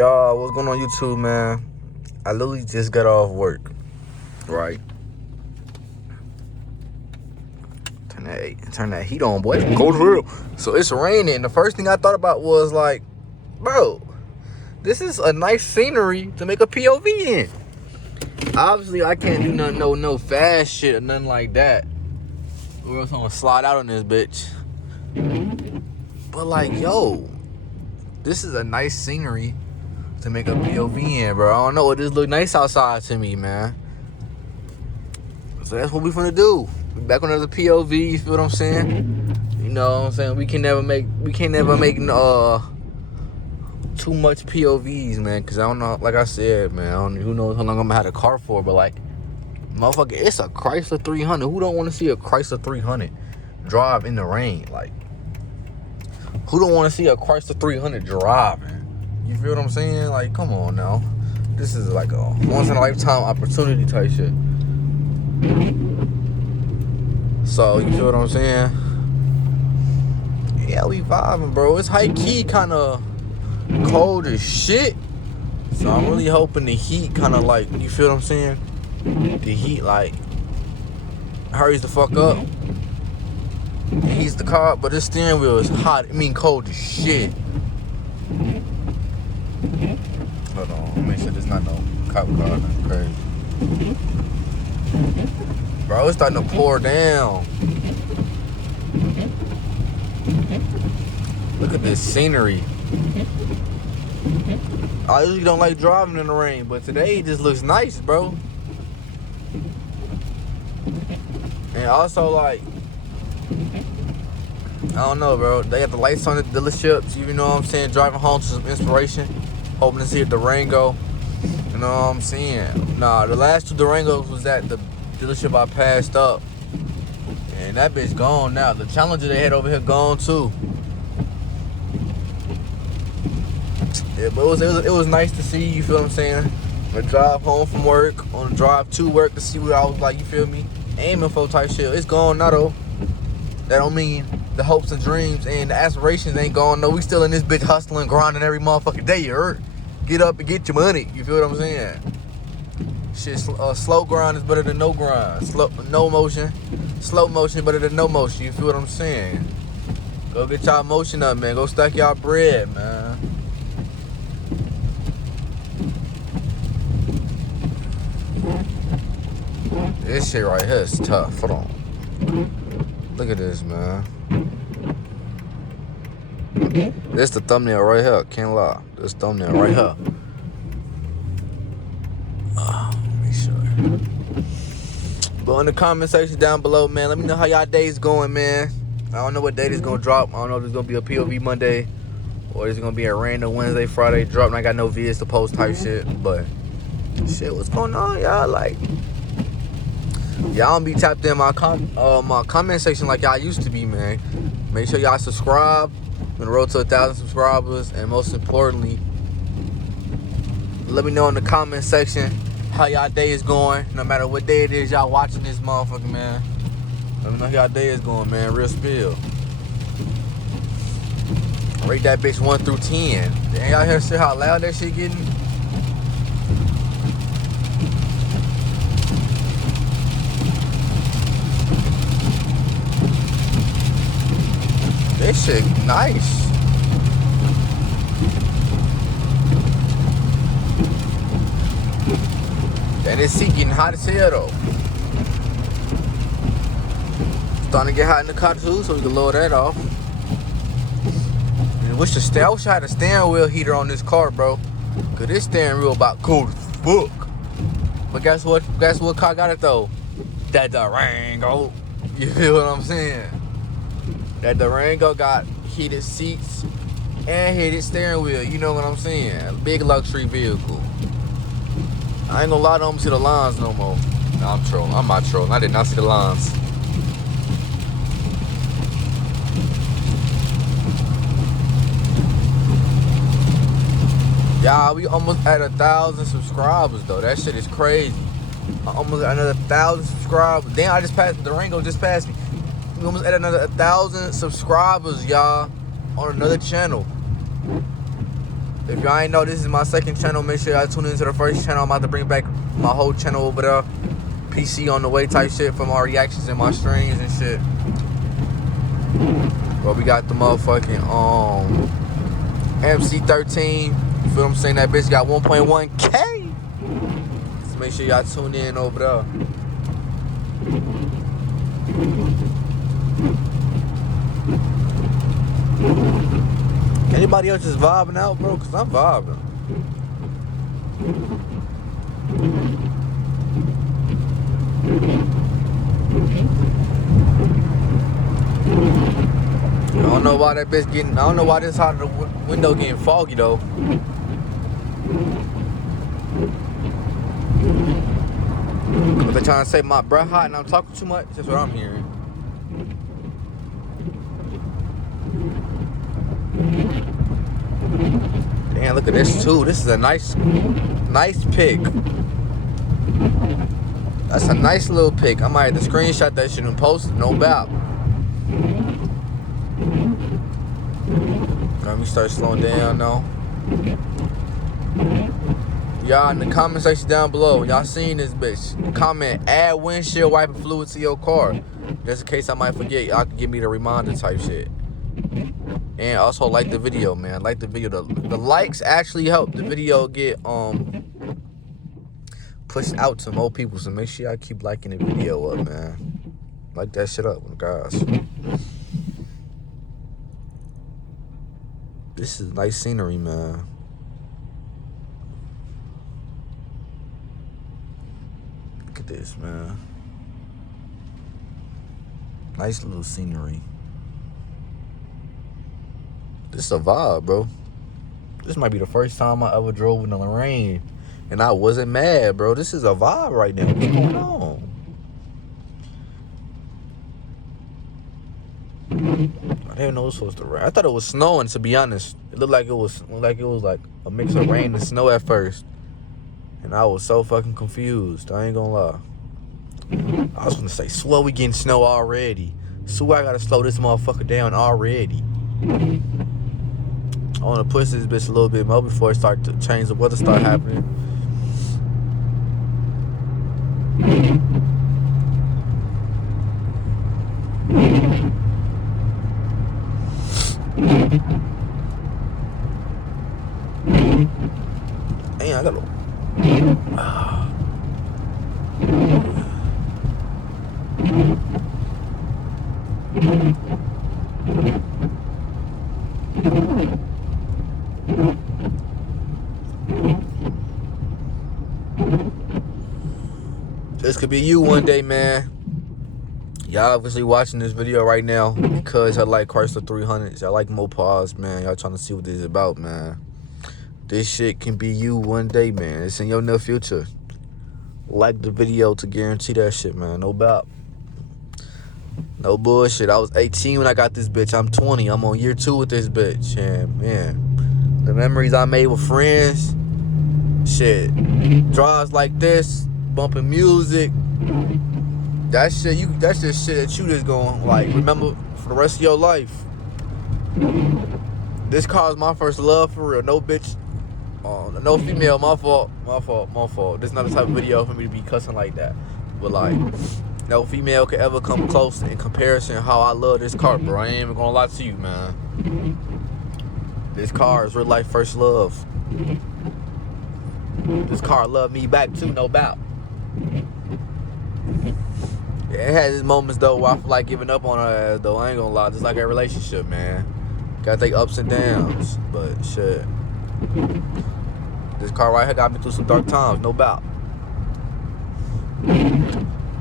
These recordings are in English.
Y'all, what's going on YouTube, man? I literally just got off work, right? Turn that heat on, boy. It's cold for real. So it's raining, and the first thing I thought about was like, bro, this is a nice scenery to make a POV in. Obviously, I can't do nothing, no fast shit or nothing like that. Or else I'm gonna slide out on this bitch. But like, yo, this is a nice scenery to make a POV in, bro. I don't know, it just look nice outside to me, man. So that's what we finna do. We back on another POV, you feel what I'm saying? You know what I'm saying? We can never make too much POVs, man, cause I don't know, like I said, man, I don't who knows how long I'm gonna have the car for, but like, motherfucker, it's a Chrysler 300. Who don't wanna see a Chrysler 300 drive in the rain? Like, who don't wanna see a Chrysler 300 driving? You feel what I'm saying? Like, come on now. This is like a once-in-a-lifetime opportunity type shit. So, you feel what I'm saying? Yeah, we vibing, bro. It's high-key kind of cold as shit. So, I'm really hoping the heat kind of like, you feel what I'm saying? The heat, like, hurries the fuck up. Heats the car, but this steering wheel is hot. I mean, cold as shit. Hold on, make sure there's not no cop car. That's crazy. Bro, it's starting to pour down. Look at this scenery. I usually don't like driving in the rain, but today it just looks nice, bro. And also, like, I don't know, bro. They got the lights on the dealerships. You know what I'm saying? Driving home to some inspiration. Hoping to see a Durango. You know what I'm saying? Nah, the last two Durangos was at the dealership I passed up. And that bitch gone now. The Challenger they had over here gone too. Yeah, but it was nice to see, you feel what I'm saying? On the drive home from work, on the drive to work to see what I was like, you feel me? Aiming for type shit. It's gone now though. That don't mean the hopes and dreams and the aspirations ain't gone. No, we still in this bitch hustling, grinding every motherfucking day, you heard? Get up and get your money. You feel what I'm saying? Shit, slow grind is better than no grind. Slow motion better than no motion. You feel what I'm saying? Go get y'all motion up, man. Go stack y'all bread, man. This shit right here is tough. Hold on. Look at this, man. This the thumbnail right here. Can't lie. This thumbnail right here. Let me show you. But in the comment section down below, man, let me know how y'all day's going, man. I don't know what day this gonna drop. I don't know if it's gonna be a POV Monday or it's gonna be a random Wednesday, Friday drop. And I got no vids to post type shit. But shit, what's going on, y'all? Like, y'all don't be tapped in my comment section like y'all used to be, man. Make sure y'all subscribe. On the road to 1,000 subscribers, and most importantly, let me know in the comment section how y'all day is going. No matter what day it is y'all watching this motherfucker, man. Let me know how y'all day is going, man. Real spill. Rate that bitch 1 through 10. Damn, y'all hear how loud that shit getting? This shit nice. And this seat getting hot as hell though. Starting to get hot in the car too, so we can lower that off. I wish I had a steering wheel heater on this car, bro. Cause this steering wheel about cold as fuck. But guess what? Guess what car got it though? That Durango. You feel what I'm saying? That Durango got heated seats and heated steering wheel. You know what I'm saying? Big luxury vehicle. I ain't gonna lie, I don't see the lines no more. Nah, I'm trolling. I'm not trolling. I did not see the lines. Y'all, we almost at 1,000 subscribers though. That shit is crazy. Almost at another 1,000 subscribers. Damn, I just passed Durango. Just passed me. We almost at another 1,000 subscribers, y'all, on another channel. If y'all ain't know, this is my second channel. Make sure y'all tune into the first channel. I'm about to bring back my whole channel over there. PC on the way type shit for my reactions and my streams and shit. But we got the motherfucking MC13. You feel what I'm saying? That bitch got 1.1K. So make sure y'all tune in over there. Anybody else just vibing out, bro? Cause I'm vibing. I don't know why that bitch getting. I don't know why this side of the window getting foggy though. But they trying to say my breath hot and I'm talking too much. That's what I'm hearing. Damn, look at this too. This is a nice pic. That's a nice little pic. I might have to screenshot that shit and post it, no doubt. Let me start slowing down now. Y'all in the comment section down below, y'all seen this bitch, comment, add windshield wiper fluid to your car. Just in case I might forget, y'all can give me the reminder type shit. And also like the video, man. Like the video. The likes actually help the video get pushed out to more people. So make sure y'all keep liking the video up, man. Like that shit up, guys. This is nice scenery, man. Look at this, man. Nice little scenery. This is a vibe, bro. This might be the first time I ever drove in the rain and I wasn't mad, bro. This is a vibe right now. What's going on? I didn't know it was supposed to rain. I thought it was snowing, to be honest. It looked like it was like a mix of rain and snow at first. And I was so fucking confused. I ain't gonna lie. I was gonna say, swear we getting snow already. Swear I gotta slow this motherfucker down already. I want to push this bitch a little bit more before it start to change. The weather start happening. Damn, I gotta. This could be you one day, man. Y'all obviously watching this video right now because I like Chrysler 300s. Y'all like Mopars, man. Y'all trying to see what this is about, man. This shit can be you one day, man. It's in your near future. Like the video to guarantee that shit, man. No doubt. No bullshit. I was 18 when I got this bitch. I'm 20. I'm on year 2 with this bitch. And man, the memories I made with friends, shit, drives like this, bumping music. That's just shit that you just gonna like remember for the rest of your life. This car is my first love for real. No bitch, no female. My fault. This is not the type of video for me to be cussing like that. But like, no female could ever come close in comparison to how I love this car, bro. I ain't even gonna lie to you, man. This car is real life first love. This car loved me back too, no doubt. Yeah, it has its moments though where I feel like giving up on her ass though. I ain't gonna lie, just like a relationship, man. Gotta take ups and downs, but shit. This car right here got me through some dark times, no doubt.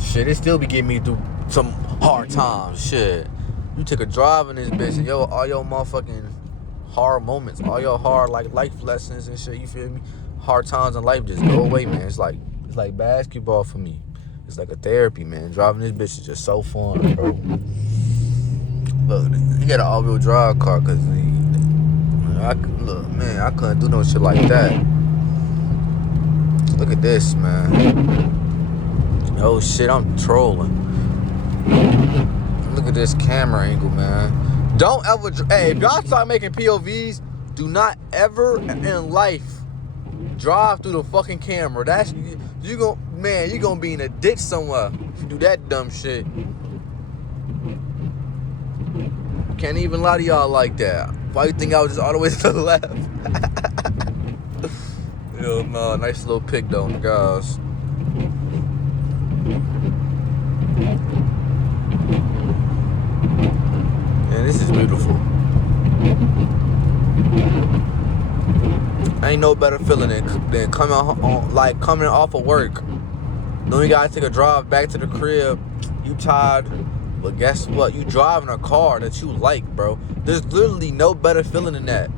Shit, it still be getting me through some hard times. Shit, you take a drive in this bitch and all your motherfucking hard moments, all your hard like life lessons and shit. You feel me? Hard times in life just go away, man. It's like basketball for me. It's like a therapy, man. Driving this bitch is just so fun, bro. Look, you got an all-wheel drive car, cause I couldn't do no shit like that. Look at this, man. Oh shit, I'm trolling. Look at this camera angle, man. Don't ever, hey, if y'all start making POVs, Do not ever in life drive through the fucking camera. That's you gonna be in a ditch somewhere if you do that dumb shit. Can't even lie to y'all like that. Why you think I was just all the way to the left? Yo, no, nice little pic though, guys. Man, this is beautiful. Ain't no better feeling than coming off of work. Then you gotta take a drive back to the crib. You tired, but guess what? You driving a car that you like, bro. There's literally no better feeling than that.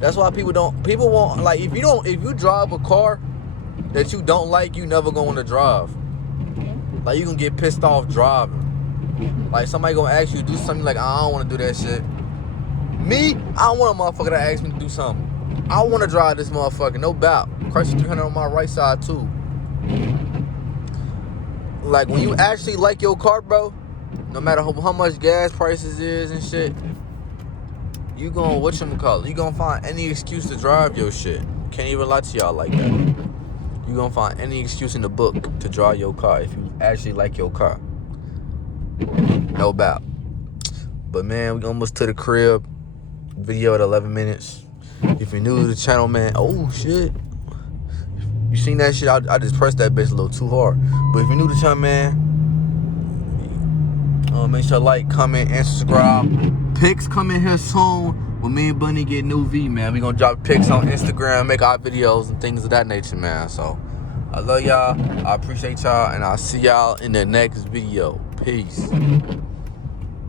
That's why people won't like if you drive a car that you don't like, you never gonna want to drive. Like you gonna get pissed off driving. Like somebody gonna ask you to do something, like I don't want to do that shit. Me, I don't want a motherfucker to ask me to do something. I want to drive this motherfucker, no doubt. Chrysler 300 on my right side too. Like when you actually like your car, bro, no matter how much gas prices is and shit, you gonna you gonna find any excuse to drive your shit. Can't even lie to y'all like that. You gonna find any excuse in the book to drive your car if you actually like your car. No doubt. But man, we almost to the crib. Video at 11 minutes. If you're new to the channel, man, oh shit. You seen that shit? I just pressed that bitch a little too hard. But if you're new to the channel, man, make sure to like, comment, and subscribe. Pics coming here soon. When me and Bunny get new V, man, we gonna drop pics on Instagram, make our videos and things of that nature, man. So I love y'all. I appreciate y'all, and I'll see y'all in the next video. Peace.